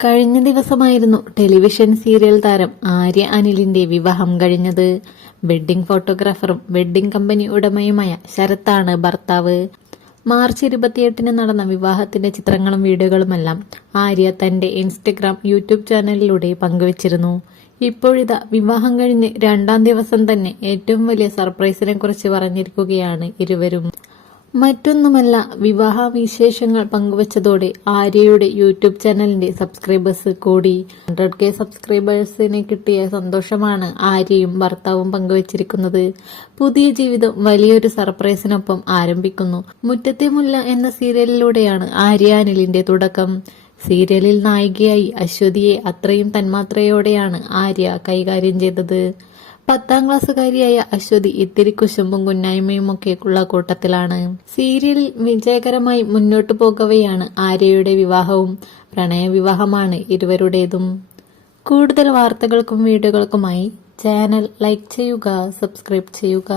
കഴിഞ്ഞ ദിവസമായിരുന്നു television serial താരം ആര്യ അനിലിന്റെ വിവാഹം കഴിഞ്ഞത്. വെഡ്ഡിംഗ് ഫോട്ടോഗ്രാഫറും വെഡ്ഡിംഗ് കമ്പനി ഉടമയുമായ ശരത്താണ് ഭർത്താവ്. മാർച്ച് ഇരുപത്തിയെട്ടിന് നടന്ന വിവാഹത്തിന്റെ ചിത്രങ്ങളും വീഡിയോകളുമെല്ലാം ആര്യ തന്റെ ഇൻസ്റ്റഗ്രാം യൂട്യൂബ് ചാനലിലൂടെ പങ്കുവച്ചിരുന്നു. ഇപ്പോഴിതാ വിവാഹം കഴിഞ്ഞ് രണ്ടാം ദിവസം തന്നെ ഏറ്റവും വലിയ സർപ്രൈസിനെ കുറിച്ച് പറഞ്ഞിരിക്കുകയാണ് ഇരുവരും. മറ്റൊന്നുമല്ല വിവാഹ വിശേഷങ്ങൾ പങ്കുവച്ചതോടെ ആര്യയുടെ യൂട്യൂബ് ചാനലിന്റെ സബ്സ്ക്രൈബേഴ്സ് കൂടി. ഹൺഡ്രഡ് കെ സബ്സ്ക്രൈബേഴ്സിന് കിട്ടിയ സന്തോഷമാണ് ആര്യയും ഭർത്താവും പങ്കുവച്ചിരിക്കുന്നത്. പുതിയ ജീവിതം വലിയൊരു സർപ്രൈസിനൊപ്പം ആരംഭിക്കുന്നു. മുറ്റത്തെ മുല്ല എന്ന സീരിയലിലൂടെയാണ് ആര്യ അനിലിന്റെ തുടക്കം. സീരിയലിൽ നായികയായി അശ്വതിയെ അത്രയും തന്മാത്രയോടെയാണ് ആര്യ കൈകാര്യം ചെയ്തത്. പത്താം ക്ലാസ്സുകാരിയായ അശ്വതി ഇത്തിരി കുശുമ്പും കുന്നായ്മയുമൊക്കെ ഉള്ള കൂട്ടത്തിലാണ്. സീരിയലിൽ വിജയകരമായി മുന്നോട്ട് പോകവെയാണ് ആര്യയുടെ വിവാഹവും പ്രണയവിവാഹമാണ് ഇരുവരുടേതും. കൂടുതൽ വാർത്തകൾക്കും വീഡിയോകൾക്കുമായി ചാനൽ ലൈക്ക് ചെയ്യുക സബ്സ്ക്രൈബ് ചെയ്യുക.